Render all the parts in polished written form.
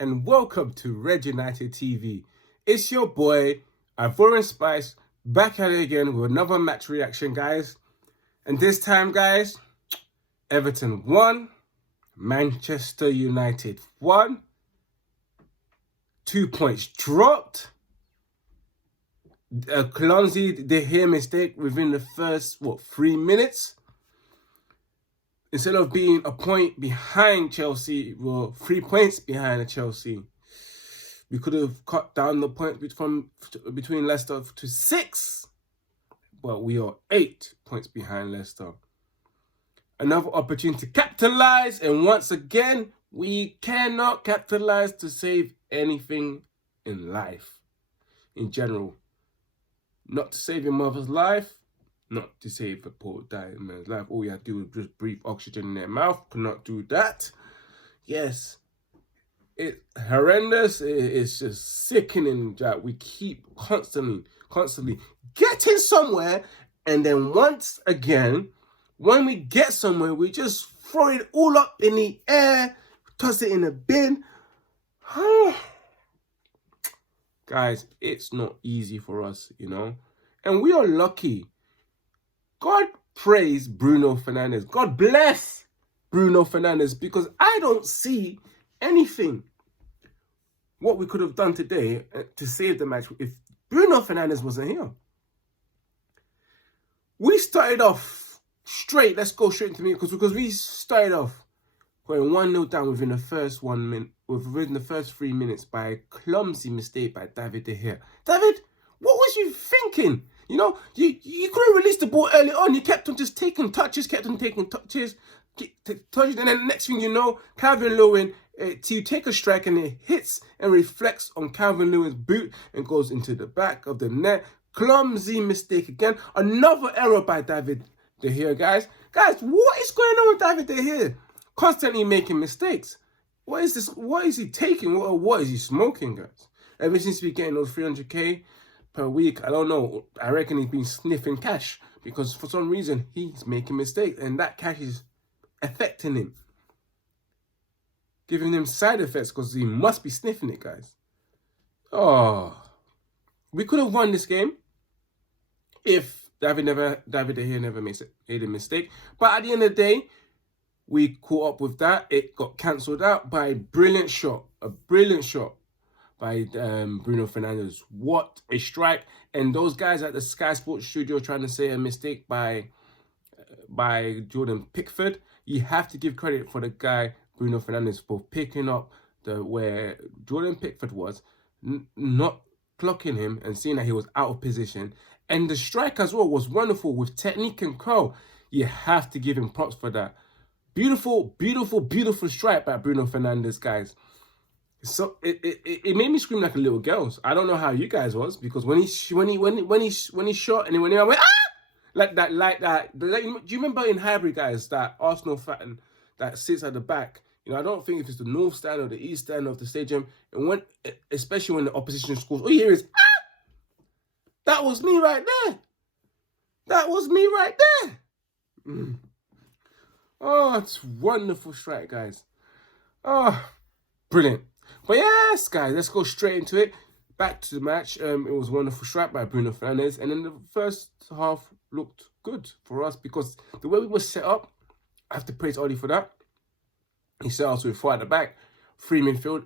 and welcome to Red United TV. It's your boy, Ivorian Spice, back at it again with another match reaction, guys. And this time, guys, Everton won, Manchester United won, 2 points dropped, a clumsy De Gea mistake within the first, 3 minutes. Instead of being a point behind Chelsea, 3 points behind Chelsea. We could have cut down the points between Leicester to 6. But we are 8 points behind Leicester. Another opportunity to capitalize. And once again, we cannot capitalize to save anything in life. In general. Not to save your mother's life. Not to save a poor dying man's life. All you have to do is just breathe oxygen in their mouth. Cannot do that. Yes. It's horrendous. It's just sickening that we keep constantly getting somewhere. And then once again, when we get somewhere, we just throw it all up in the air. Toss it in a bin. Guys, it's not easy for us, you know. And we are lucky. God praise Bruno Fernandes. God bless Bruno Fernandes, because I don't see anything what we could have done today to save the match if Bruno Fernandes wasn't here. We started off straight. Let's go straight into me because we started off going 1-0 down within the first 1 minute, within the first 3 minutes by a clumsy mistake by David De Gea. David, what was you thinking? You know, you could have released the ball early on. You kept on just taking touches, and then the next thing you know, Calvert-Lewin, you take a strike and it hits and reflects on Calvert-Lewin's boot and goes into the back of the net. Clumsy mistake again. Another error by David De Gea, guys. Guys, what is going on with David De Gea? Constantly making mistakes. What is this? What is he taking? What is he smoking, guys? Ever since we getting those 300k per week, I don't know. I reckon he's been sniffing cash because for some reason he's making mistakes and that cash is affecting him, giving him side effects because he must be sniffing it, guys. Oh, we could have won this game if David De Gea never made a mistake. But at the end of the day, we caught up with that. It got cancelled out by a brilliant shot by Bruno Fernandes. What a strike. And those guys at the Sky Sports studio trying to say a mistake by Jordan Pickford, you have to give credit for the guy Bruno Fernandes for picking up where Jordan Pickford was, not clocking him and seeing that he was out of position. And the strike as well was wonderful with technique and curl. You have to give him props for that. Beautiful strike by Bruno Fernandes, guys. So it made me scream like a little girl. I don't know how you guys was, because when he shot and then when he went like that. Do you remember in Highbury, guys, that Arsenal fan that sits at the back? You know, I don't think if it's the north stand or the east stand of the stadium, and especially when the opposition scores, all you hear is that was me right there. That was me right there. Oh, it's wonderful strike, guys. Oh, brilliant. But yes, guys, let's go straight into it. Back to the match. It was a wonderful strike by Bruno Fernandes. And then the first half looked good for us because the way we were set up, I have to praise Oli for that. He set us with 4 at the back, 3 midfield,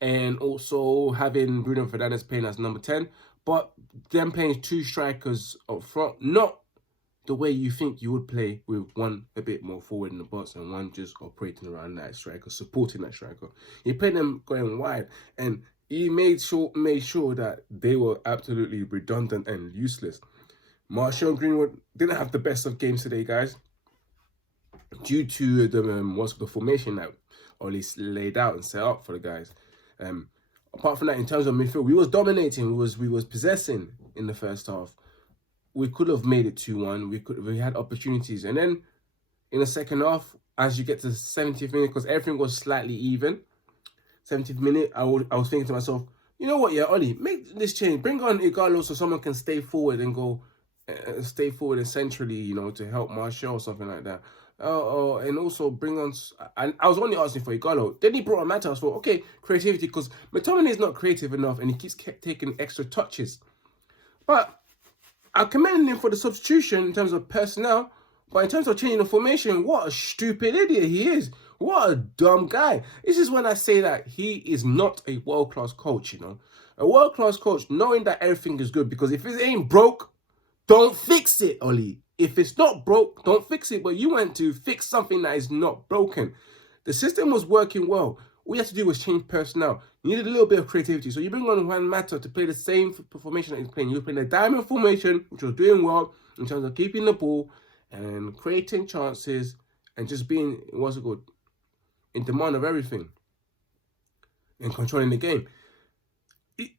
and also having Bruno Fernandes playing as number 10. But them playing 2 strikers up front, not the way you think you would play, with one a bit more forward in the box and one just operating around that striker, supporting that striker. You played them going wide, and he made sure that they were absolutely redundant and useless. Martial and Greenwood didn't have the best of games today, guys, due to the formation that Oli laid out and set up for the guys. Apart from that, in terms of midfield, we was dominating. We was possessing in the first half. We could have made it 2-1. We had opportunities. And then in the second half, as you get to the 70th minute, because everything was slightly even, 70th minute, I was thinking to myself, you know what, yeah, Oli, make this change. Bring on Igalo so someone can stay forward and go, stay forward and centrally, you know, to help Martial or something like that. And also bring on. And I was only asking for Igalo. Then he brought on Mata. I thought, okay, creativity, because McTominay is not creative enough, and he keeps taking extra touches. But I commend him for the substitution in terms of personnel, but in terms of changing the formation, what a stupid idiot he is. What a dumb guy. This is when I say that he is not a world-class coach, you know. A world-class coach, knowing that everything is good, because if it ain't broke, don't fix it, Oli. If it's not broke, don't fix it. But you went to fix something that is not broken. The system was working well. All you had to do was change personnel. You needed a little bit of creativity. So you bring on Juan Mata to play the same formation that he's playing. You were playing a diamond formation, which was doing well in terms of keeping the ball and creating chances and just being, what's it called, in demand of everything and controlling the game.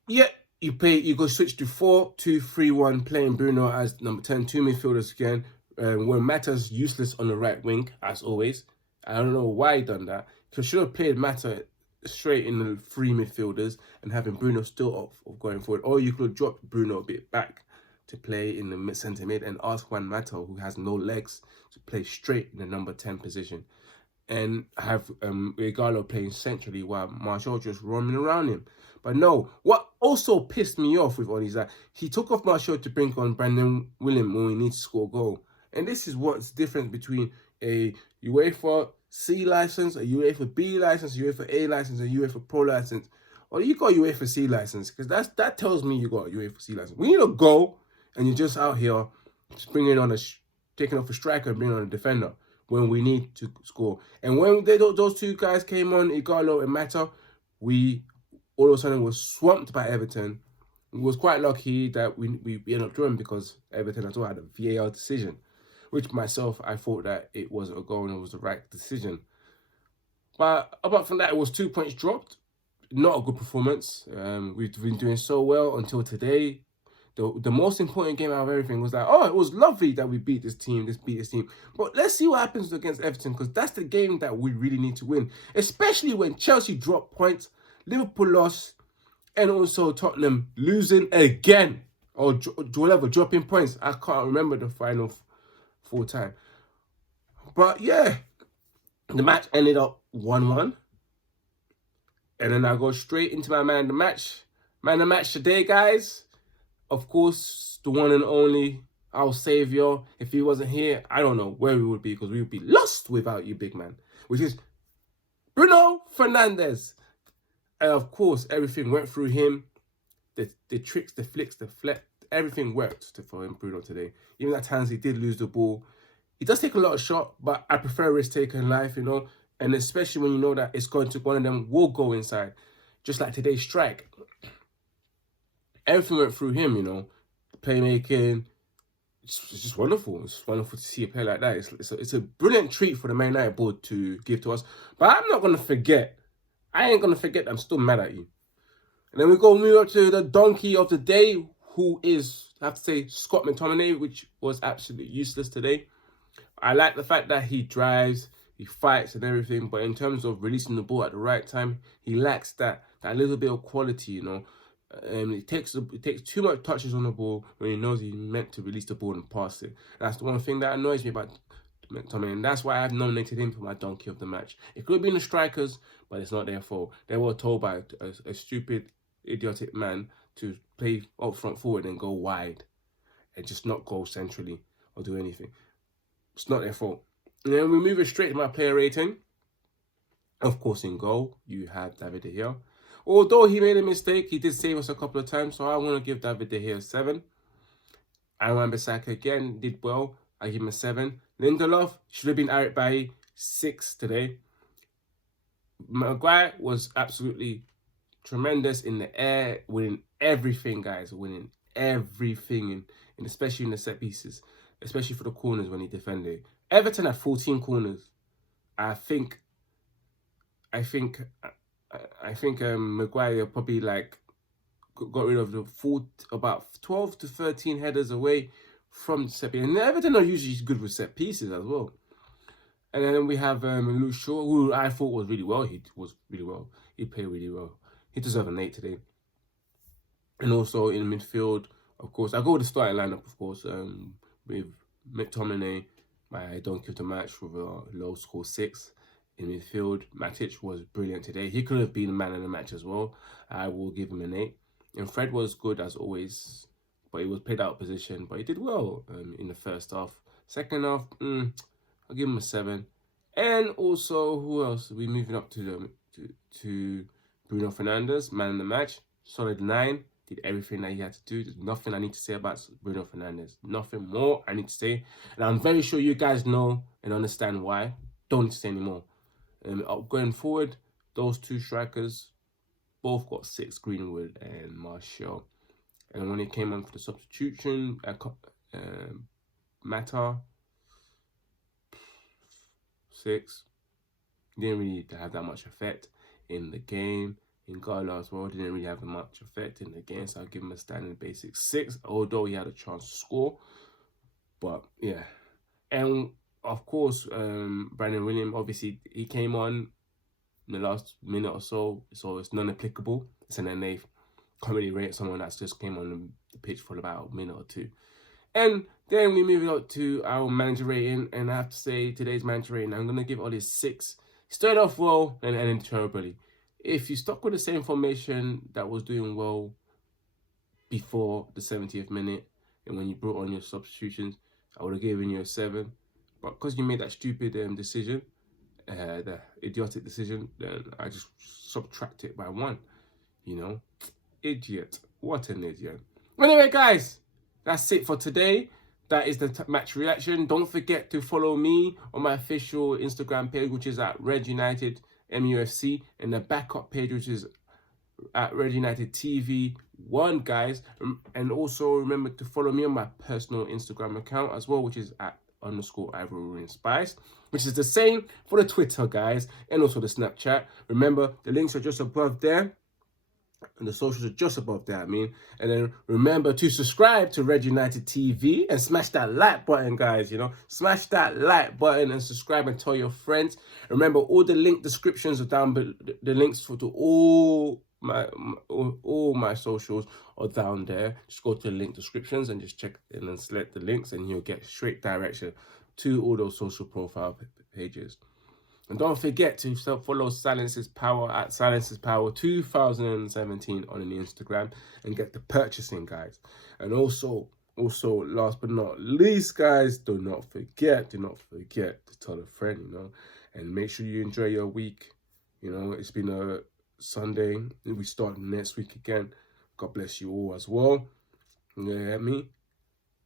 Yeah, you go switch to 4-2-3-1, playing Bruno as number 10, 2 midfielders again. When Mata's useless on the right wing, as always. I don't know why he done that. Because should have played Mata straight in the 3 midfielders and having Bruno still off of going forward. Or you could have dropped Bruno a bit back to play in the centre mid and ask Juan Mata, who has no legs, to play straight in the number 10 position. And have Igalo playing centrally while Martial just roaming around him. But no, what also pissed me off with all is that he took off Martial to bring on Brandon William when we need to score a goal. And this is what's different between a UEFA C license, a UEFA B license, a UEFA A license, a UEFA Pro license. Or you got UEFA C license, because that tells me you got a UEFA C license. We need a goal, and you're just out here just bringing on taking off a striker and bringing on a defender when we need to score. And when those two guys came on, Igalo and Mata, we all of a sudden was swamped by Everton. We was quite lucky that we ended up drawing, because Everton as well had a VAR decision, which myself, I thought that it was a goal and it was the right decision. But apart from that, it was 2 points dropped. Not a good performance. We've been doing so well until today. The most important game out of everything was like, oh, it was lovely that we beat this team, But let's see what happens against Everton, because that's the game that we really need to win. Especially when Chelsea dropped points, Liverpool lost, and also Tottenham losing again. Or whatever, dropping points. I can't remember the final full time. But yeah, the match ended up 1-1. And then I go straight into my man of the match. Man of the match today, guys. Of course, the one and only, our saviour. If he wasn't here, I don't know where we would be, because we would be lost without you, big man. Which is Bruno Fernandes. And of course, everything went through him. The tricks, the flicks, the flex, everything worked for him, Bruno, today. Even at times he did lose the ball. He does take a lot of shots, but I prefer risk taker in life, you know. And especially when you know that it's going to, one of them will go inside. Just like today's strike. Everything went through him, you know. Playmaking. It's just wonderful. It's wonderful to see a player like that. It's a brilliant treat for the Man United board to give to us. But I'm not going to forget. I ain't going to forget that I'm still mad at you. And then we move up to the donkey of the day, who is, I have to say, Scott McTominay, which was absolutely useless today. I like the fact that he drives, he fights and everything, but in terms of releasing the ball at the right time, he lacks that little bit of quality, you know. It takes too much touches on the ball when he knows he's meant to release the ball and pass it. That's the one thing that annoys me about McTominay, and that's why I've nominated him for my donkey of the match. It could have been the strikers, but it's not their fault. They were told by a stupid, idiotic man to play up front forward and go wide and just not go centrally or do anything. It's not their fault. And then we move it straight to my player rating. Of course, in goal, you have David De Gea. Although he made a mistake, he did save us a couple of times, so I want to give David De Gea a 7. Aaron Bissaka again did well. I give him a 7. Lindelof should have been Eric Bailly, 6 today. Maguire was absolutely tremendous in the air, winning everything, guys. Winning everything, and especially in the set pieces, especially for the corners when he defended. Everton had 14 corners. I think Maguire probably got rid of about 12 to 13 headers away from set pieces. And Everton are usually good with set pieces as well. And then we have Luke Shaw, who I thought was really well. He was really well. He played really well. He deserved an 8 today. And also in midfield, of course, I go with the starting lineup, of course, with McTominay, my donkey of the match with a low score 6. In midfield, Matic was brilliant today. He could have been the man of the match as well. I will give him an 8. And Fred was good as always, but he was played out of position. But he did well in the first half. Second half, I'll give him a 7. And also, who else? We're moving up to Bruno Fernandes, man of the match. Solid 9. Did everything that he had to do. There's nothing I need to say about Bruno Fernandes. Nothing more I need to say. And I'm very sure you guys know and understand why. Don't need to say anymore. Going forward, those two strikers both got 6, Greenwood and Martial. And when it came on for the substitution, Mata, 6. Didn't really have that much effect in the game. In Gala as well, didn't really have much effect in the game, so I'll give him a standard basic 6, although he had a chance to score. But yeah, and of course, Brandon Williams, obviously he came on in the last minute or so it's non-applicable. It's an NA. Can't really rate someone that's just came on the pitch for about a minute or 2. And then we move up to our manager rating, and I have to say today's manager rating, I'm gonna give Ollie 6. Started off well and ended terribly. If you stuck with the same formation that was doing well before the 70th minute, and when you brought on your substitutions, I would have given you a 7. But because you made that stupid decision, the idiotic decision, then I just subtract it by 1. You know, idiot. What an idiot. Anyway, guys, that's it for today. That is the match reaction. Don't forget to follow me on my official Instagram page, which is at Red United MUFC, and the backup page, which is at Red United TV 1, guys. And also remember to follow me on my personal Instagram account as well, which is at _Ivory_Spice, which is the same for the Twitter, guys, and also the Snapchat. Remember, the links are just above there. And the socials are just above that, and then remember to subscribe to Red United TV and smash that like button, guys. Smash that like button and subscribe and tell your friends. Remember, all the link descriptions are down, but the links to all my socials are down there. Just go to the link descriptions and just check and then select the links, and you'll get straight direction to all those social profile pages. And don't forget to follow Silence's Power at Silence's Power 2017 on the Instagram and get the purchasing, guys. And also, last but not least, guys, do not forget to tell a friend, and make sure you enjoy your week. It's been a Sunday. We start next week again. God bless you all as well. You get me?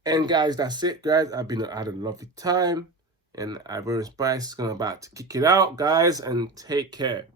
And guys, that's it, guys. I had a lovely time. And Ivory Spice is about to kick it out, guys, and take care.